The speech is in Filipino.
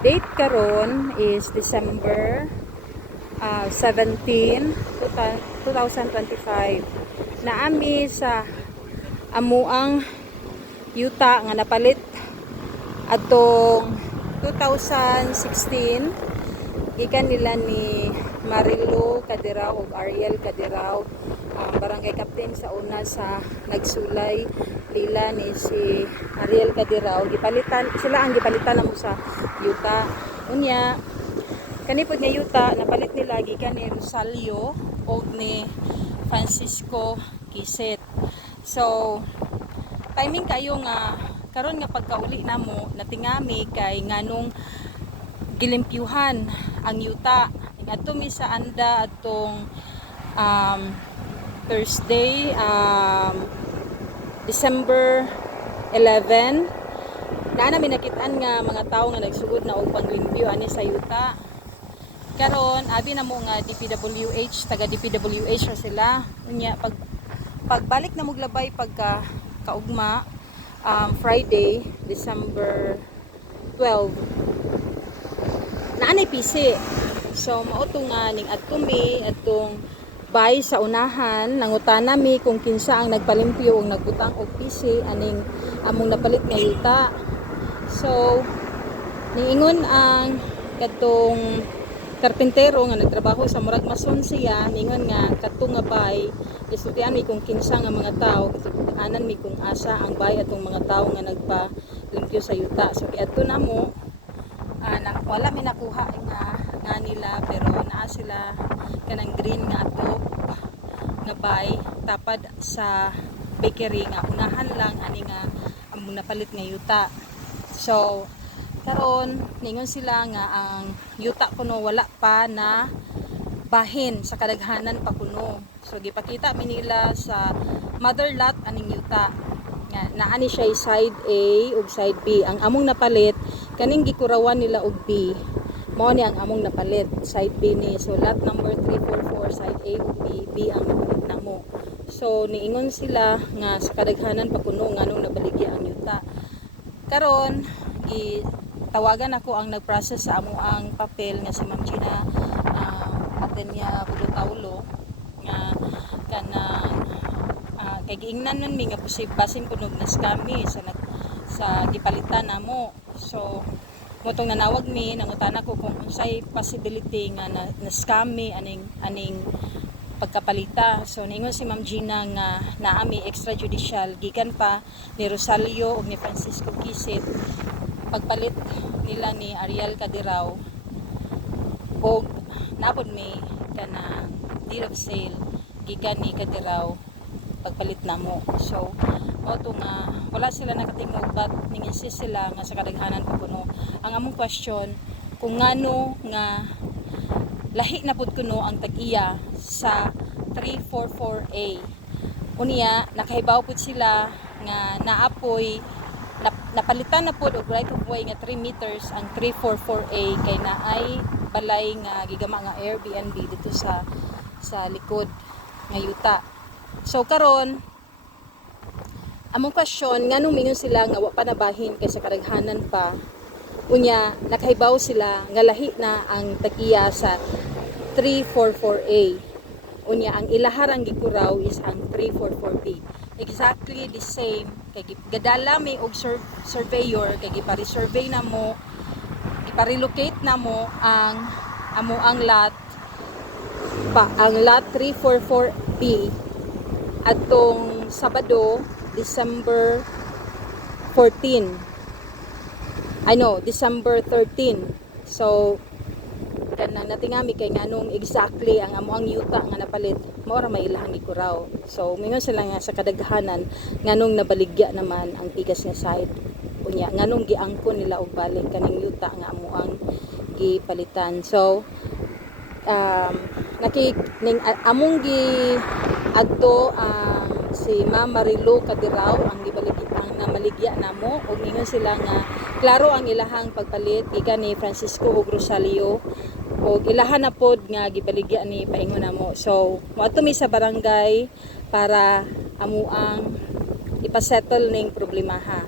Date karon is December 17, 2025. Naami sa amuang yuta nga napalit atong 2016 gikan nila ni Marilu Cadirao ug Ariel Cadirao, barangay captain sa una sa nagsulay lila ni si Ariel Cadirao. Gipalitan sila, ang gipalitan namo sa yuta unya kani pud nga yuta napalit nila gikan ni Rosalio ug ni Francisco Kiset. So timing kayo nga karon nga pagkauli namo natingami kay nganong gilimpyuhan ang yuta ngadto mi sa anda atong Thursday, December 11. Naa namin nakitaan nga mga tawo nga nagsugod na og panglimpyo ani sa yuta. Karon abi na mo nga DPWH, taga DPWH ra sila. Unya pagbalik na mo glabay pagka kaugma, Friday, December 12. Naanay PC. So mao to nga ning atumi atong bay sa unahan nangutana mi kung kinsa ang nagpalimpyo ug nagbutang og PC aning among napalit nga yuta. So niingon ang kadtong karpentero nga nagtrabaho sa murag mason siya, ningon nga kadtong nga bay isutian mi kung kinsa nga mga tawo, anan mi kung asa ang bay atong mga tawo nga nagpalimpyo sa yuta. So kiadto namo wala mi nakuha nga nila, pero naa sila kanang green nga ato nga bay tapad sa bakery nga unahan lang ani nga among napalit nga yuta. So karon ningon sila nga ang yuta kuno wala pa na bahin sa kadaghanan pa kuno. So gipakita mi nila sa mother lot aning yuta nga naani siya side A ug side B. Ang among napalit kaning gikurawan nila og B, mao ni ang among napalit side B ni. So lot number 344 side A ug B ang napalit namo. So niingon sila nga sa kadaghanan pa kuno nganong nabaligya ang yuta. Karon tawagan ako ang nag-process sa amo ang papel nga si Ma'am Gina Atenya Budotaulo nga kanang kay giingnan nun mi nga basin kunog na scammy sa gipalitan namo. So motong nanawag mi nangutana ko kung unsay possibility nga na scammy aning pagkapalita. So niingon si Ma'am Gina nga naami extrajudicial gikan pa ni Rosalio ug ni Francisco Kisit pagpalit nila ni Ariel Cadirao og napod mi kana deed of sale gikan ni Cadirao pagpalit namo. So moto nga wala sila nakatingog but ning-insist sila nga sa kadaghanan pa kuno. Ang among question kung ngano nga lahi na pud kuno ang tag-iya sa 344A. Unya nakahibaw pud sila nga naapoy napalitan na pud og right of way nga 3 meters ang 344A kay naay balay nga gigama nga Airbnb dito sa likod nga yuta. So karon among question nganong mingon sila nga wa pa nabahin kay sa kadaghanan pa. Unya nakahibaw sila nga lahi na ang tag-iya sa 344A. Unya ang ilaharang gikuraw is ang 344B. Exactly the same kay gadala may og surveyor kay gipari-survey na mo, gipari-locate na mo ang amo ang lot ang lot 344B atong Sabado, December 14. December 13. So kanang natingami kay nganong exactly ang amo ang yuta nga napalit mao ra may ilahang gikuraw. So mingon sila nga sa kadaghanan nganong nabaligya naman ang tigas nga side. Unya nganong giangkon nila og balik kaning yuta nga amo ang gipalitan. So among gi adto si Ma'am Marilu Cadirao ang gibaligyan nga maligya namo og ningon sila nga klaro ang ilahang pagpalit gikan ni Francisco ug Rosalio og ilahan na pod nga gibaligya ni paingon namo. So moadto mi sa barangay para amuang ipasettle ning problema ha.